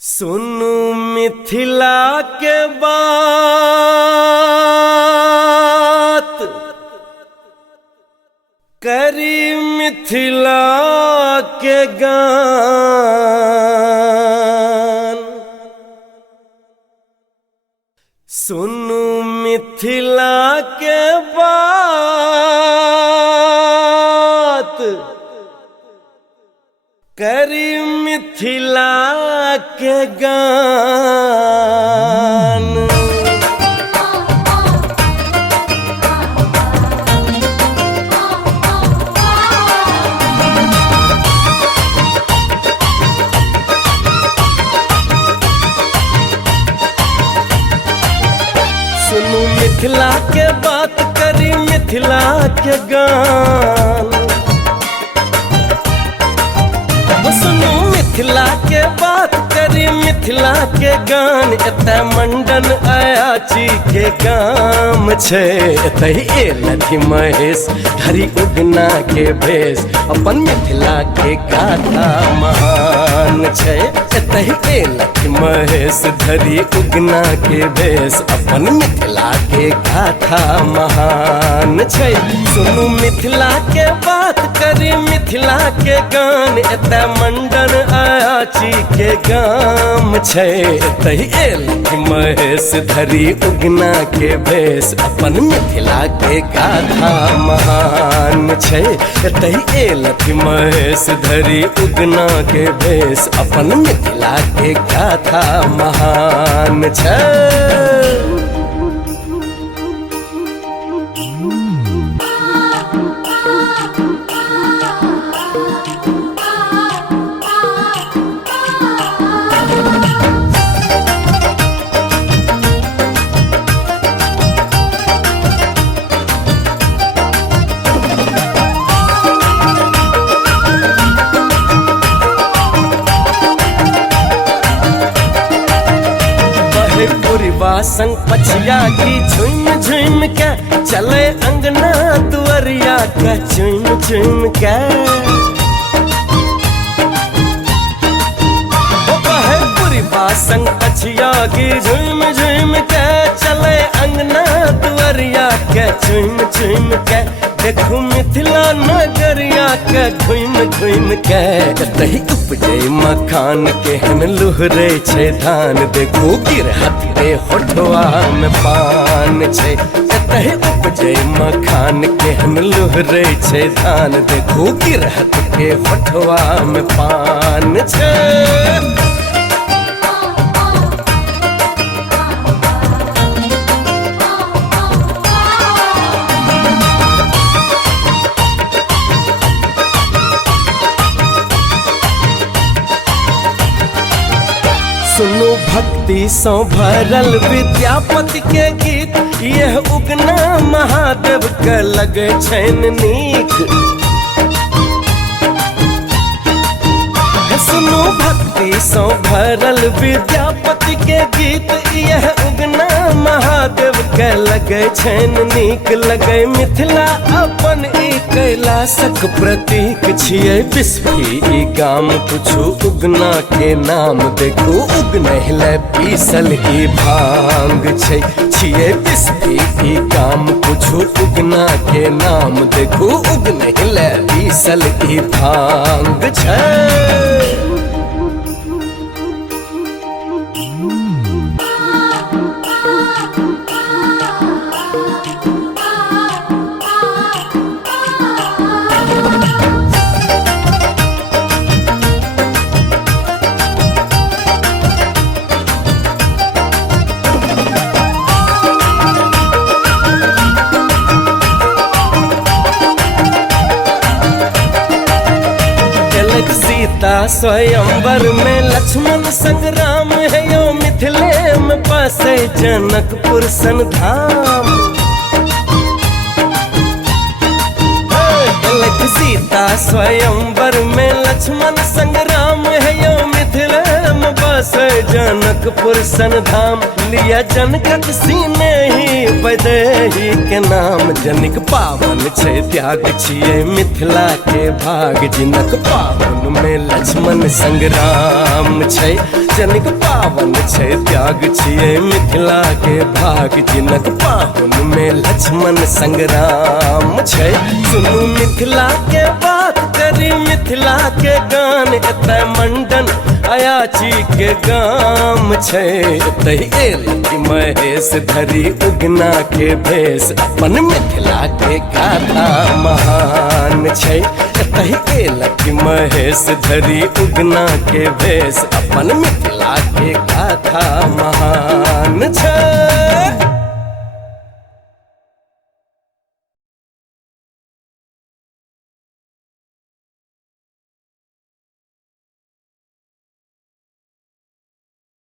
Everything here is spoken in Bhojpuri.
सुनु मिथिला के बात करी मिथिला के गान। सुनु मिथिला के बात करी मिथिला के गान। सुनु मिथिला के बात करी मिथिला के गान। सुनु मिथिला के बात करी मिथिला के गान। एतय मंडन अयाची के गाम छे, एतय एलथि महेश धरी उगना के भेष। अपन मिथिला के गाथा महान छे, एतय एलथि महेश धरी उगना के भेष। अपन मिथिला के गाथा महान छे। सुनु मिथिला के बात करी मिथिला के गान। एतय मंडन अयाची के गाम छे, एतय एलथि महेश धरी उगना के भेष। अपन मिथिला के गाथा महान छे, एतय एलथि महेश धरी उगना के भेष। अपन मिथिला के गाथा महान छे। संग पछिया की झुम झुम के चले अंगना दुआरिया के झुम झुम के। संग पछिया की झुम झुम के चले अंगना दुआरिया के झुम झुम के। देखू मिथिला नगरिया के घुम घुम के। एतहि उपजे मखान केहन लुहरे छे धान। देखू गिरहत के होठवा में पान छे, एतहि उपजे मखान केहन लुहरे छे धान। देखू गिरहत के होठवा में पान छे। सुनु भक्ति सौ भरल विद्यापति के गीत। यह उगना महादेव के लगे छैन नीक। सुनु भक्ति सौ भरल विद्यापति के गीत। यह उगना महादेव के लगे छैन नीक। लगे मिथिला अपन ई कैलाशक प्रतीक छियै। बिस्फी ई गाम कुछु उगना के नाम। देखू उगनहिले पीसल ई भांग छै, छियै बिस्फी ई गाम कुछु उगना के नाम। देखू उगनहिले पीसल ई भांग छै। सीता स्वयंवर में लक्ष्मण संग्राम है यो। मिथिले में बसे जनकपुर सन धाम। सीता स्वयंवर में लक्ष्मण संग्राम है यो। मिथिले में बसे जनकपुर सन धाम, लिया जनकक सीने ही वैदेही के नाम। जनिक पावन छै त्याग छियै मिथिला के भाग, जिनक पावन में लक्ष्मण संग्राम छै। जनिक पावन छै त्याग छियै मिथिला के भाग, जिनक पावन में लक्ष्मण संग्राम छै। सुनू मिथिला के बात करी मिथिला के गान, एतय मंडन अयाची के गाम छै। एतय एलखि महेश धरी उगना के भेष, अपन मिथिला के गाथा महान छै। एतय एलखि महेश धरी उगना के भेष, अपन मिथिला के गाथा महान छै।